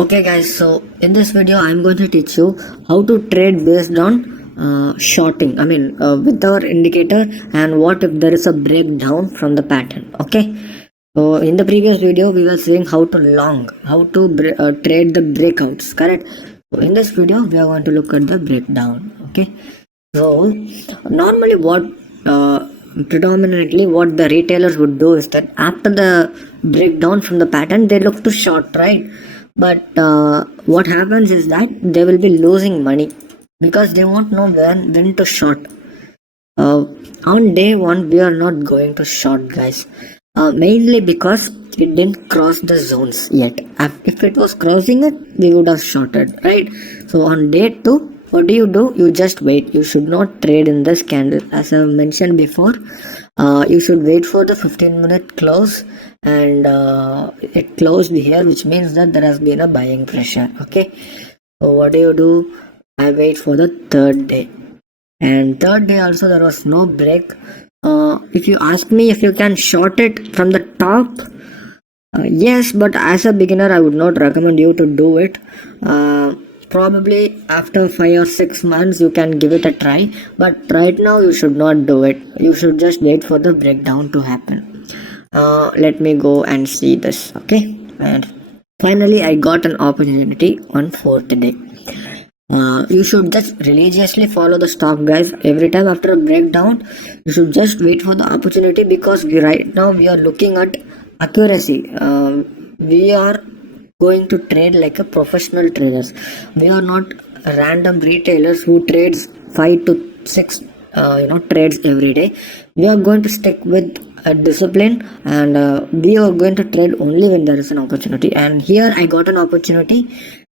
Okay guys, so in this video I'm going to teach you how to trade based on shorting, with our indicator, and what if there is a breakdown from the pattern. Okay, so in the previous video we were seeing how to trade the breakouts, correct? So in this video we are going to look at the breakdown. Okay, so normally predominantly what the retailers would do is that after the breakdown from the pattern they look to short, right? But what happens is that they will be losing money because they won't know when to short. On day one we are not going to short, guys, mainly because it didn't cross the zones yet. If it was crossing it, we would have shorted, right? So on day two, what do? You just wait. You should not trade in this candle, as I mentioned before. You should wait for the 15-minute close, and it closed here, which means that there has been a buying pressure. Okay, so what do? I wait for the third day, and third day also there was no break. If you ask me if you can short it from the top, yes, but as a beginner I would not recommend you to do it. Probably after 5 or 6 months you can give it a try, but right now you should not do it. You should just wait for the breakdown to happen. Let me go and see this. Okay, and finally I got an opportunity on fourth day. You should just religiously follow the stock, guys. Every time after a breakdown you should just wait for the opportunity, because right now we are looking at accuracy. We are going to trade like a professional traders. We are not random retailers who trades 5 to 6 trades every day. We are going to stick with a discipline, and we are going to trade only when there is an opportunity. And here I got an opportunity,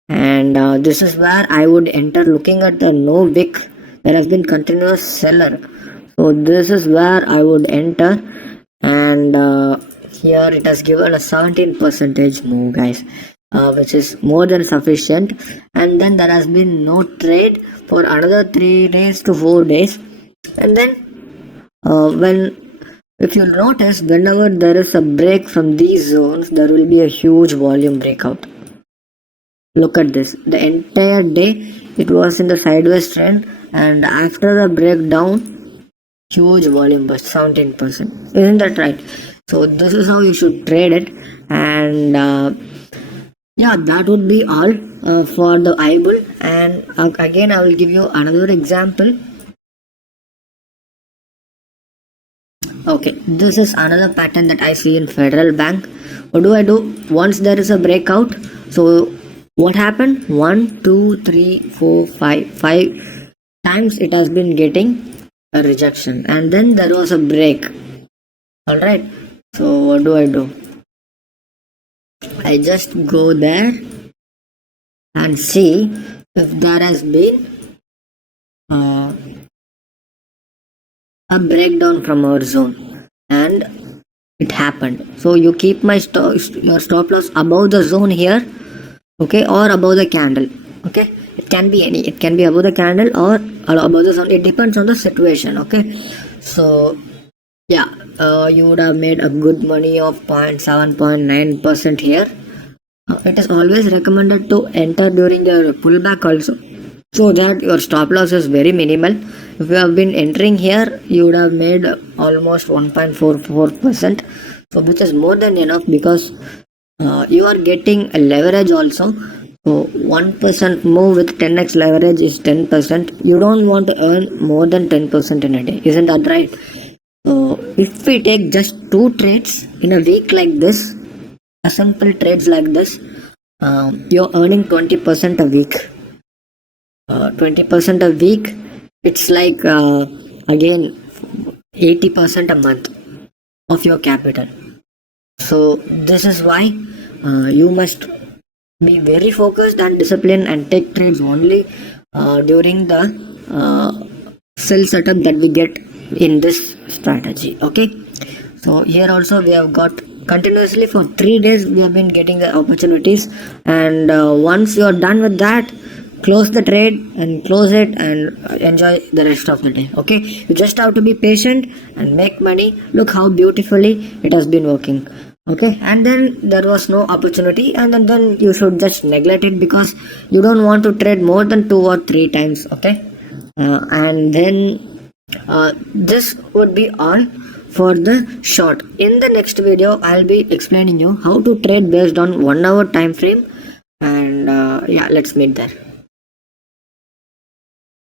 and this is where I would enter, looking at the no wick. There has been continuous seller, so this is where I would enter, and here it has given a 17% move, guys, which is more than sufficient. And then there has been no trade for another 3 days to 4 days, and then if you notice, whenever there is a break from these zones, there will be a huge volume breakout. Look at this. The entire day it was in the sideways trend, and after the breakdown, huge volume burst, 17%. Isn't that right? So this is how you should trade it. And yeah, that would be all for the eyeball. And again I will give you another example. Okay, this is another pattern that I see in Federal Bank. What do? Once there is a breakout, so what happened? 1, 2, 3, 4, 5 times it has been getting a rejection, and then there was a break. Alright, so what do? I just go there and see if there has been a breakdown from our zone, and it happened. So you keep your stop loss above the zone here, okay, or above the candle. Okay, it can be any, it can be above the candle or above the zone. It depends on the situation. Okay, so yeah, you would have made a good money of 0.7-0.9% here. It is always recommended to enter during the pullback also, so that your stop loss is very minimal. If you have been entering here, you would have made almost 1.44%, so which is more than enough, because you are getting a leverage also. So 1% move with 10x leverage is 10%. You don't want to earn more than 10% in a day, isn't that right? So if we take just 2 trades in a week like this, a simple trades like this, you're earning 20% a week. 20% a week, it's like again 80% a month of your capital. So this is why you must be very focused and disciplined, and take trades only during the sell setup that we get in this strategy. Okay, so here also we have got continuously for 3 days we have been getting the opportunities, and once you are done with that, close the trade and close it and enjoy the rest of the day. Okay, you just have to be patient and make money. Look how beautifully it has been working. okay, and then there was no opportunity, and then you should just neglect it because you don't want to trade more than 2 or 3 times, okay. And then this would be all for the short. In the next video I'll be explaining you how to trade based on 1 hour time frame, and yeah, let's meet there.